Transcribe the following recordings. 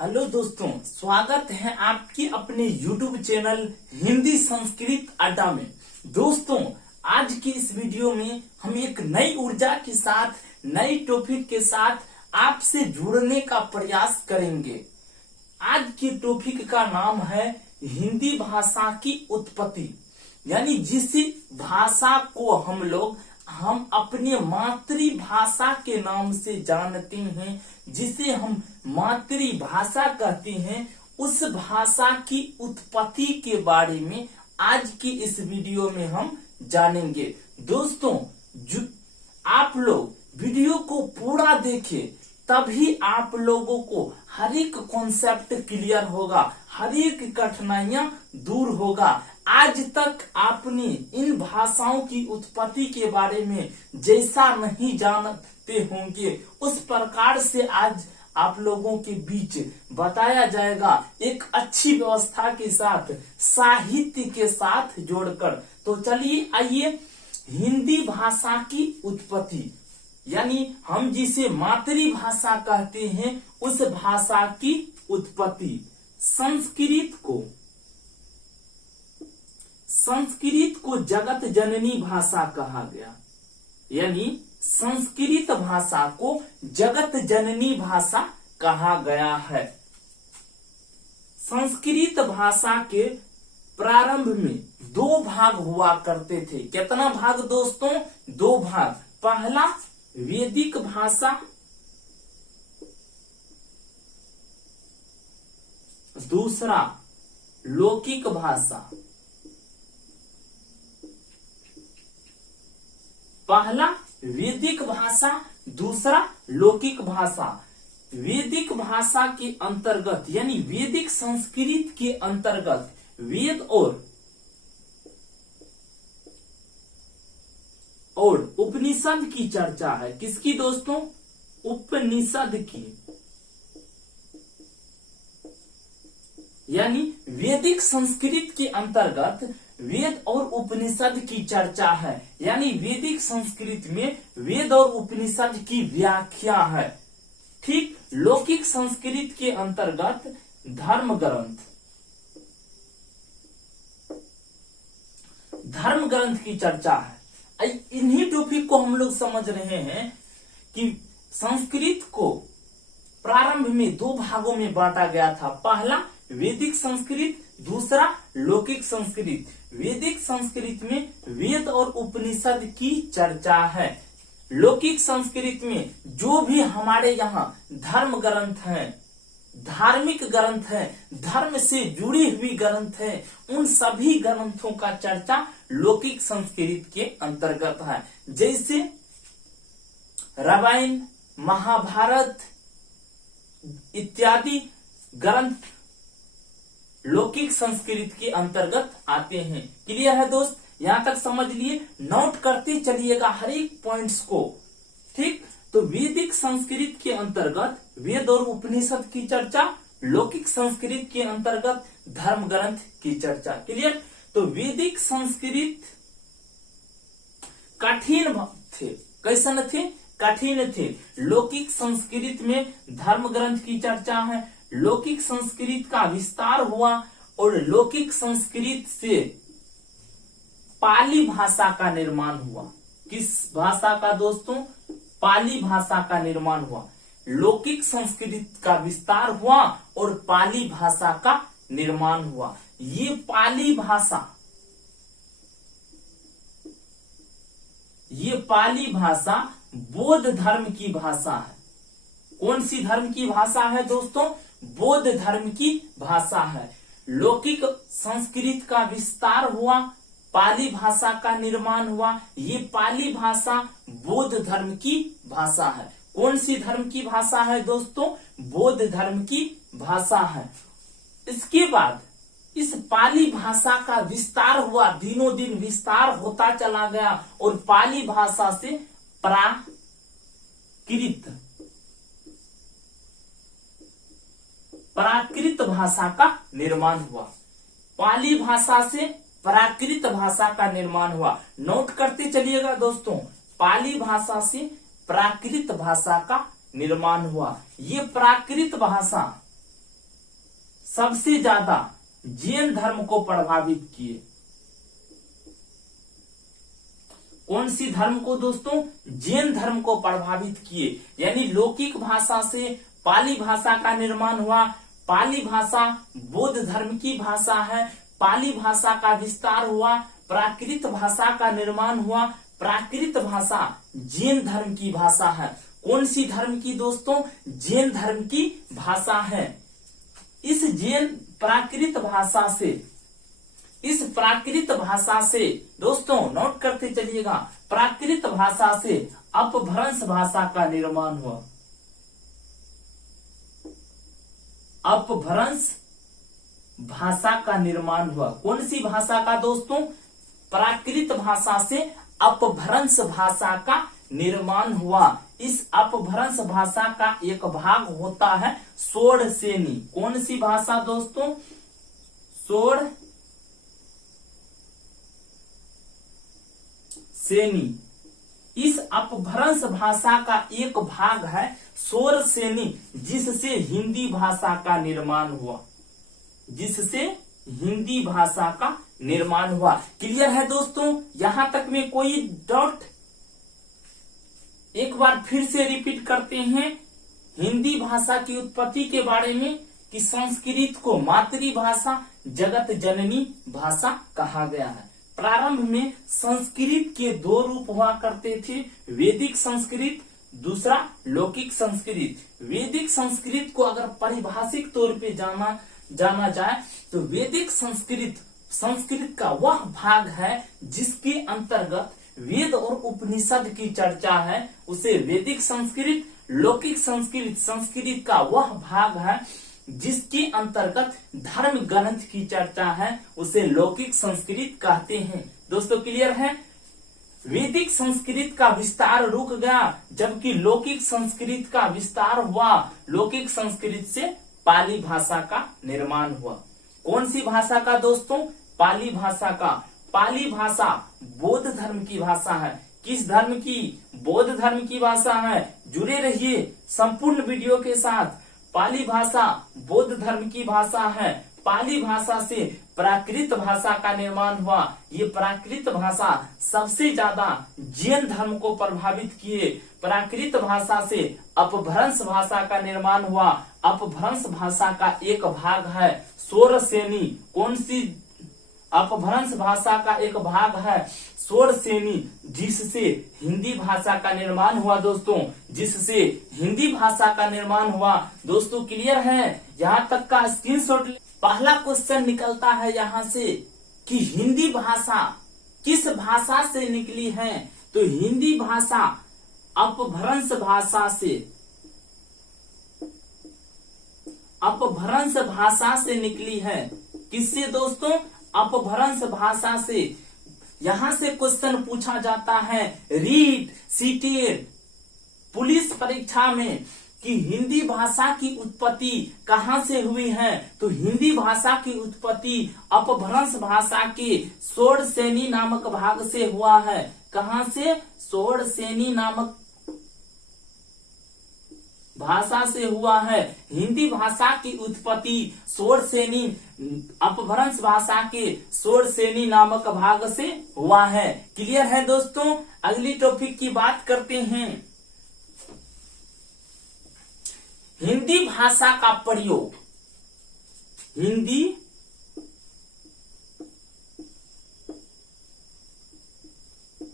Hello दोस्तों, स्वागत है आपके अपने YouTube चैनल हिंदी संस्कृत अड्डा में। दोस्तों, आज की इस वीडियो में हम एक नई ऊर्जा के साथ, नई टॉपिक के साथ आपसे जुड़ने का प्रयास करेंगे। आज की टॉपिक का नाम है हिंदी भाषा की उत्पत्ति, यानी जिस भाषा को हम अपने मातृभाषा के नाम से जानते हैं, जिसे हम मातृभाषा कहते हैं, उस भाषा की उत्पत्ति के बारे में आज की इस वीडियो में हम जानेंगे। दोस्तों, आप लोग वीडियो को पूरा देखें, तभी आप लोगों को हर एक कॉन्सेप्ट क्लियर होगा, हर एक कठिनाइयां दूर होगा। आज तक आपने इन भाषाओं की उत्पत्ति के बारे में जैसा नहीं जानते होंगे, उस प्रकार से आज आप लोगों के बीच बताया जाएगा, एक अच्छी व्यवस्था के साथ, साहित्य के साथ जोड़कर। तो चलिए आइए, हिंदी भाषा की उत्पत्ति, यानी हम जिसे मातृभाषा कहते हैं, उस भाषा की उत्पत्ति। संस्कृत को जगत जननी भाषा कहा गया, यानी संस्कृत भाषा को जगत जननी भाषा कहा गया है। संस्कृत भाषा के प्रारंभ में दो भाग हुआ करते थे। कितना भाग दोस्तों? दो भाग। पहला वैदिक भाषा, दूसरा लौकिक भाषा। पहला वैदिक भाषा, दूसरा लौकिक भाषा। वैदिक भाषा के अंतर्गत, यानी वैदिक संस्कृत के अंतर्गत वेद और उपनिषद की चर्चा है। किसकी दोस्तों? उपनिषद की। यानी वैदिक संस्कृत के अंतर्गत वेद और उपनिषद की चर्चा है, यानी वैदिक संस्कृत में वेद और उपनिषद की व्याख्या है। ठीक, लौकिक संस्कृत के अंतर्गत धर्म ग्रंथ की चर्चा है। इन्हीं टॉपिक को हम लोग समझ रहे हैं कि संस्कृत को प्रारंभ में दो भागों में बांटा गया था। पहला वैदिक संस्कृत, दूसरा लौकिक संस्कृत। वैदिक संस्कृत में वेद और उपनिषद की चर्चा है। लौकिक संस्कृत में जो भी हमारे यहाँ धर्म ग्रंथ हैं, धार्मिक ग्रंथ हैं, धर्म से जुड़ी हुई ग्रंथ हैं, उन सभी ग्रंथों का चर्चा लौकिक संस्कृत के अंतर्गत है। जैसे रामायण, महाभारत इत्यादि ग्रंथ लौकिक संस्कृत के अंतर्गत आते हैं। क्लियर है दोस्त? यहां तक समझ लिए, नोट करते चलिएगा हर एक पॉइंट्स को। ठीक, तो वैदिक संस्कृत के अंतर्गत वेद और उपनिषद की चर्चा, लौकिक संस्कृत के अंतर्गत धर्म ग्रंथ की चर्चा। क्लियर? तो वैदिक संस्कृत कठिन थे। कैसन थे? कठिन थे। लौकिक संस्कृत में धर्म ग्रंथ की चर्चा है, लौकिक संस्कृत का विस्तार हुआ और लौकिक संस्कृत से पाली भाषा का निर्माण हुआ। किस भाषा का दोस्तों? पाली भाषा का निर्माण हुआ। लौकिक संस्कृत का विस्तार हुआ और पाली भाषा का निर्माण हुआ। ये पाली भाषा बौद्ध धर्म की भाषा है। कौन सी धर्म की भाषा है दोस्तों? बौद्ध धर्म की भाषा है। लौकिक संस्कृत का विस्तार हुआ, पाली भाषा का निर्माण हुआ। ये पाली भाषा बौद्ध धर्म की भाषा है। कौन सी धर्म की भाषा है दोस्तों? बौद्ध धर्म की भाषा है। इसके बाद इस पाली भाषा का विस्तार हुआ, दिनों दिन विस्तार होता चला गया और पाली भाषा से प्राकृत भाषा का निर्माण हुआ। पाली भाषा से प्राकृत भाषा का निर्माण हुआ। नोट करते चलिएगा दोस्तों, पाली भाषा से प्राकृत भाषा का निर्माण हुआ। ये प्राकृत भाषा सबसे ज्यादा जैन धर्म को प्रभावित किए? कौन सी धर्म को दोस्तों? जैन धर्म को प्रभावित किए। यानी लौकिक भाषा से पाली भाषा का निर्माण हुआ। पाली भाषा बौद्ध धर्म की भाषा है। पाली भाषा का विस्तार हुआ, प्राकृत भाषा का निर्माण हुआ। प्राकृत भाषा जैन धर्म की भाषा है। कौन सी धर्म की दोस्तों? जैन धर्म की भाषा है। इस जैन प्राकृत भाषा से दोस्तों नोट करते चलिएगा, प्राकृत भाषा से अपभ्रंश भाषा का निर्माण हुआ। अपभ्रंश भाषा का निर्माण हुआ। कौन सी भाषा का दोस्तों? प्राकृत भाषा से अपभ्रंश भाषा का निर्माण हुआ। इस अपभ्रंश भाषा का एक भाग होता है षोडशेनी। कौन सी भाषा दोस्तों? षोडशेनी। इस अपभ्रंश भाषा का एक भाग है षोडशेनी, जिससे हिंदी भाषा का निर्माण हुआ। जिससे हिंदी भाषा का निर्माण हुआ। क्लियर है दोस्तों? यहां तक में कोई डाउट? एक बार फिर से रिपीट करते हैं हिंदी भाषा की उत्पत्ति के बारे में कि संस्कृत को मातृभाषा, जगत जननी भाषा कहा गया है। प्रारंभ में संस्कृत के दो रूप हुआ करते थे, वैदिक संस्कृत, दूसरा लौकिक संस्कृत। वैदिक संस्कृत को अगर परिभाषिक तौर पे जाना जाए तो वैदिक संस्कृत का वह भाग है जिसके अंतर्गत वेद और उपनिषद की चर्चा है, उसे वैदिक संस्कृत। लौकिक संस्कृत का वह भाग है जिसके अंतर्गत धर्म ग्रंथ की चर्चा है, उसे लौकिक संस्कृत कहते हैं। दोस्तों क्लियर है? वैदिक संस्कृत का विस्तार रुक गया, जबकि लौकिक संस्कृत का विस्तार हुआ। लौकिक संस्कृत से पाली भाषा का निर्माण हुआ। कौन सी भाषा का दोस्तों? पाली भाषा का। पाली भाषा बौद्ध धर्म की भाषा है। किस धर्म की? बौद्ध धर्म की भाषा है। जुड़े रहिए संपूर्ण वीडियो के साथ। पाली भाषा बौद्ध धर्म की भाषा है। पाली भाषा से प्राकृत भाषा का निर्माण हुआ। ये प्राकृत भाषा सबसे ज्यादा जैन धर्म को प्रभावित किए। प्राकृत भाषा से अपभ्रंश भाषा का निर्माण हुआ। अपभ्रंश भाषा का एक भाग है षोडशेनी। कौन सी? अपभ्रंश भाषा का एक भाग है षोडशेनी, जिससे हिंदी भाषा का निर्माण हुआ। दोस्तों जिससे हिंदी भाषा का निर्माण हुआ। दोस्तों क्लियर है? यहाँ तक का स्क्रीनशॉट। पहला क्वेश्चन निकलता है यहाँ से कि हिंदी भाषा किस भाषा से निकली है? तो हिंदी भाषा अपभ्रंश भाषा से निकली है। किससे दोस्तों? अपभ्रंश भाषा से। यहां से क्वेश्चन पूछा जाता है रीट, सीटेट, पुलिस परीक्षा में कि हिंदी भाषा की उत्पत्ति कहां से हुई है? तो हिंदी भाषा की उत्पत्ति अपभ्रंश भाषा के षोडशेनी नामक भाग से हुआ है। कहां से? षोडशेनी नामक भाषा से हुआ है। हिंदी भाषा की उत्पत्ति षोडशेनी अपभ्रंश भाषा के षोडशेनी नामक भाग से हुआ है। क्लियर है दोस्तों? अगली टॉपिक की बात करते हैं। हिंदी भाषा का प्रयोग। हिंदी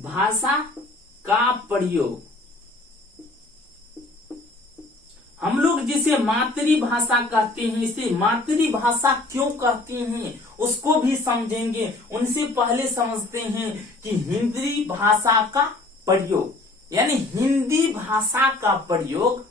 भाषा का प्रयोग हम लोग जिसे मातृभाषा कहते हैं, इसे मातृभाषा क्यों कहते हैं उसको भी समझेंगे। उनसे पहले समझते हैं कि हिंदी भाषा का प्रयोग, यानी हिंदी भाषा का प्रयोग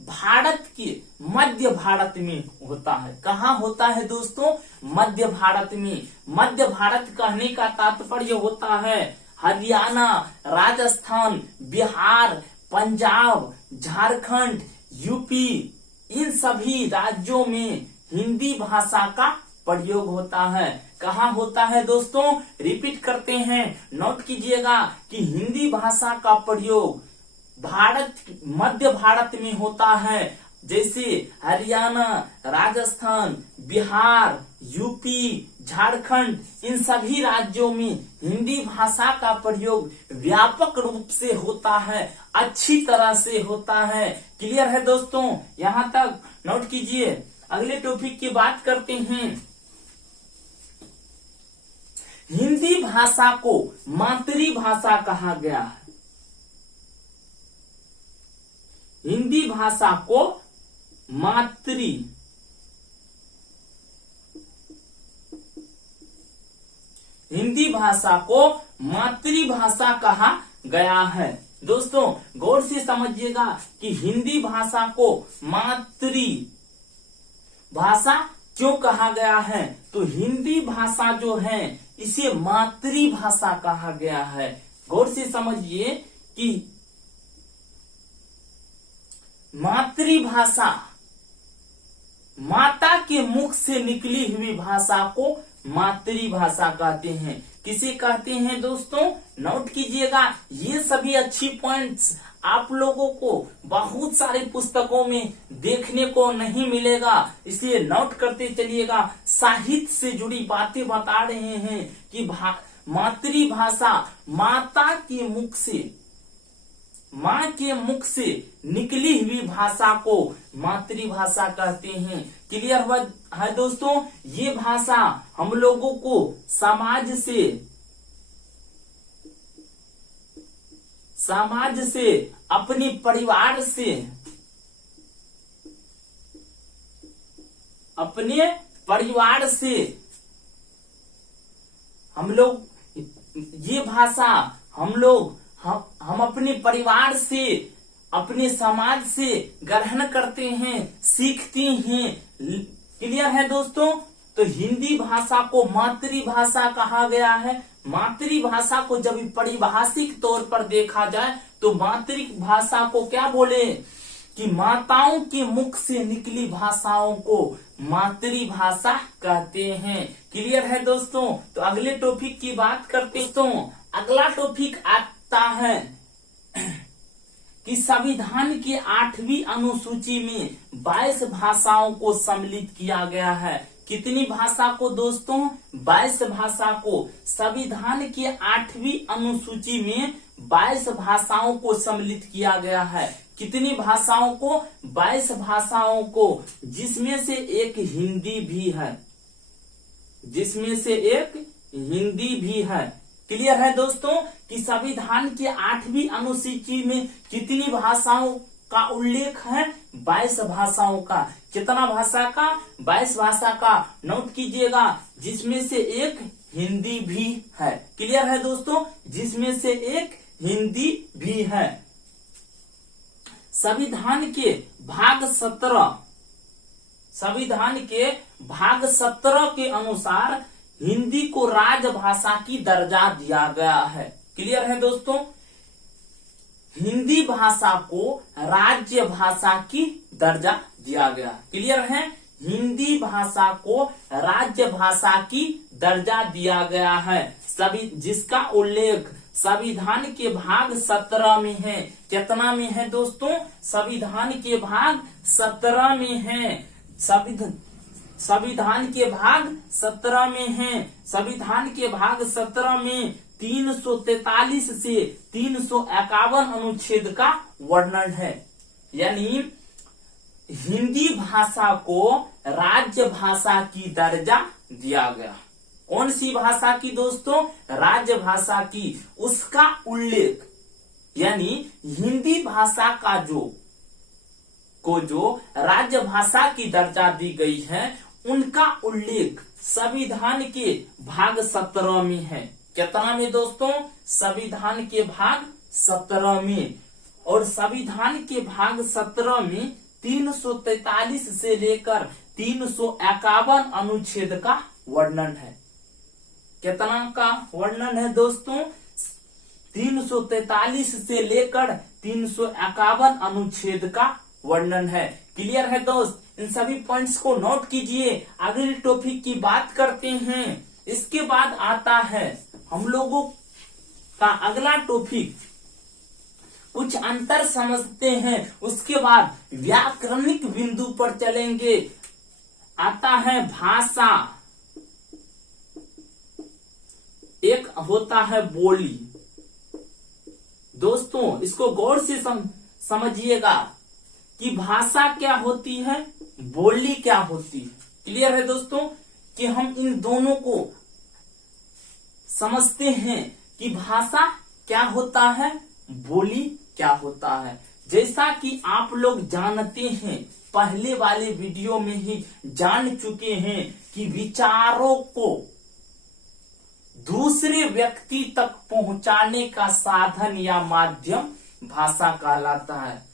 भारत के मध्य भारत में होता है। कहाँ होता है दोस्तों? मध्य भारत में। मध्य भारत कहने का तात्पर्य होता है हरियाणा, राजस्थान, बिहार, पंजाब, झारखंड, यूपी, इन सभी राज्यों में हिंदी भाषा का प्रयोग होता है। कहाँ होता है दोस्तों? रिपीट करते हैं, नोट कीजिएगा कि हिंदी भाषा का प्रयोग मध्य भारत में होता है जैसे हरियाणा, राजस्थान, बिहार, यूपी, झारखंड, इन सभी राज्यों में हिंदी भाषा का प्रयोग व्यापक रूप से होता है, अच्छी तरह से होता है। क्लियर है दोस्तों, यहाँ तक नोट कीजिए। अगले टॉपिक की बात करते हैं। हिंदी भाषा को मातृभाषा कहा गया है। हिंदी भाषा को हिंदी भाषा को मातृभाषा कहा गया है। दोस्तों गौर से समझिएगा कि हिंदी भाषा को मातृभाषा क्यों कहा गया है। तो हिंदी भाषा जो है इसे मातृभाषा कहा गया है। गौर से समझिए कि मातृभाषा माता के मुख से निकली हुई भाषा को मातृभाषा कहते हैं। किसे कहते हैं दोस्तों, नोट कीजिएगा। ये सभी अच्छी पॉइंट्स आप लोगों को बहुत सारे पुस्तकों में देखने को नहीं मिलेगा, इसलिए नोट करते चलिएगा। साहित्य से जुड़ी बातें बता रहे हैं कि मातृभाषा माता के मुख से, माँ के मुख से निकली हुई भाषा को मातृभाषा कहते हैं। क्लियर है दोस्तों, ये भाषा हम लोगों को समाज से अपने परिवार से हम लोग, ये भाषा हम अपने परिवार से, अपने समाज से ग्रहण करते हैं, सीखते हैं। क्लियर है दोस्तों, तो हिंदी भाषा को मातृभाषा कहा गया है। मातृभाषा को जब पारिभाषिक तौर पर देखा जाए तो मातृभाषा को क्या बोले कि माताओं के मुख से निकली भाषाओं को मातृभाषा कहते हैं। क्लियर है दोस्तों, तो अगले टॉपिक की बात करते हैं। दोस्तों अगला टॉपिक आता है कि संविधान के 8वीं अनुसूची में 22 भाषाओं को सम्मिलित किया गया है। कितनी भाषा को दोस्तों, 22 भाषा को। संविधान के 8वीं अनुसूची में 22 भाषाओं को सम्मिलित किया गया है। कितनी भाषाओं को, 22 भाषाओं को, जिसमें से एक हिंदी भी है, जिसमें से एक हिंदी भी है। क्लियर है दोस्तों कि संविधान के 8वीं अनुसूची में कितनी भाषाओं का उल्लेख है, 22 भाषाओं का। कितना भाषा का, 22 भाषा का। नोट कीजिएगा, जिसमें से एक हिंदी भी है। क्लियर है दोस्तों, जिसमें से एक हिंदी भी है। संविधान के भाग 17 के अनुसार हिंदी को राजभाषा की दर्जा दिया गया है। क्लियर है दोस्तों, हिंदी भाषा को राज्य भाषा की दर्जा दिया गया। क्लियर है, हिंदी भाषा को राज्य भाषा की दर्जा दिया गया है। जिसका उल्लेख संविधान के भाग 17 में है। कितना में है दोस्तों, संविधान के भाग 17 में है। संविधान के भाग 17 में है। संविधान के भाग 17 में 343 से 351 अनुच्छेद का वर्णन है। यानी हिंदी भाषा को राज्य भाषा की दर्जा दिया गया। कौन सी भाषा की दोस्तों, राज्य भाषा की। उसका उल्लेख यानी हिंदी भाषा का जो राज्य भाषा की दर्जा दी गई है, उनका उल्लेख संविधान के भाग 17 में है। कितना में दोस्तों, संविधान के भाग 17 में। और संविधान के भाग 17 में 343 से लेकर 351 अनुच्छेद का वर्णन है। कितना का वर्णन है दोस्तों, 343 से लेकर 351 अनुच्छेद का वर्णन है। क्लियर है दोस्त, इन सभी पॉइंट्स को नोट कीजिए। अगले टॉपिक की बात करते हैं। इसके बाद आता है हम लोगों का अगला टॉपिक, कुछ अंतर समझते हैं। उसके बाद व्याकरणिक बिंदु पर चलेंगे। आता है भाषा, एक होता है बोली। दोस्तों इसको गौर से समझिएगा कि भाषा क्या होती है, बोली क्या होती है। क्लियर है दोस्तों कि हम इन दोनों को समझते हैं कि भाषा क्या होता है, बोली क्या होता है। जैसा कि आप लोग जानते हैं, पहले वाले वीडियो में ही जान चुके हैं कि विचारों को दूसरे व्यक्ति तक पहुंचाने का साधन या माध्यम भाषा कहलाता है।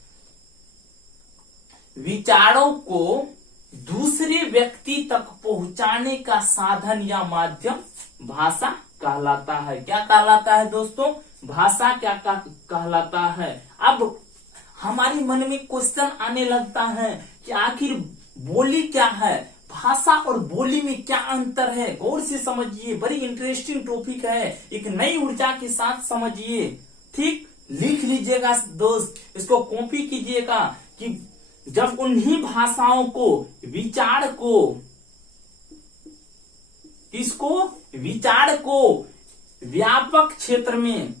विचारों को दूसरे व्यक्ति तक पहुंचाने का साधन या माध्यम भाषा कहलाता है। क्या कहलाता है दोस्तों? भाषा क्या कहलाता है। अब हमारे मन में क्वेश्चन आने लगता है कि आखिर बोली क्या है, भाषा और बोली में क्या अंतर है। गौर से समझिए, बड़ी इंटरेस्टिंग टॉपिक है। एक नई ऊर्जा के साथ समझिए। ठीक, लिख लीजिएगा दोस्त, इसको कॉपी कीजिएगा कि जब उन्हीं भाषाओं को, विचार को व्यापक क्षेत्र में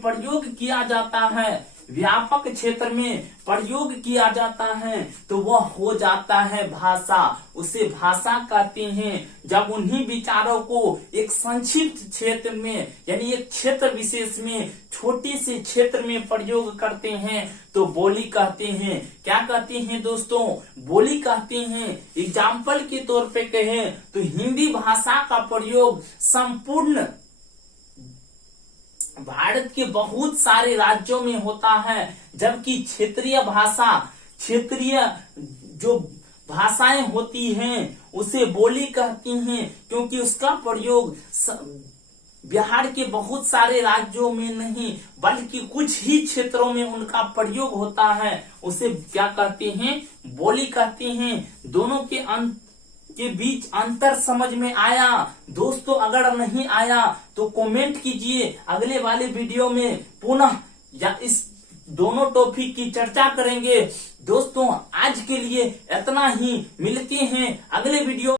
प्रयोग किया जाता है, व्यापक क्षेत्र में प्रयोग किया जाता है, तो वह हो जाता है भाषा। उसे भाषा कहते हैं। जब उन्हीं विचारों को एक संक्षिप्त क्षेत्र में, यानी एक क्षेत्र विशेष में, छोटे से क्षेत्र में प्रयोग करते हैं तो बोली कहते हैं। क्या कहते हैं दोस्तों? बोली कहते हैं। एग्जाम्पल के तौर पे कहें तो हिंदी भाषा का प्रयोग संपूर्ण भारत के बहुत सारे राज्यों में होता है, जबकि क्षेत्रीय जो भाषाएं होती हैं उसे बोली कहती हैं, क्योंकि उसका प्रयोग बिहार के बहुत सारे राज्यों में नहीं बल्कि कुछ ही क्षेत्रों में उनका प्रयोग होता है। उसे क्या कहते हैं? बोली कहते हैं। दोनों के बीच अंतर समझ में आया दोस्तों? अगर नहीं आया तो कमेंट कीजिए। अगले वाले वीडियो में पुनः या इस दोनों टॉपिक की चर्चा करेंगे। दोस्तों आज के लिए इतना ही, मिलते हैं अगले वीडियो।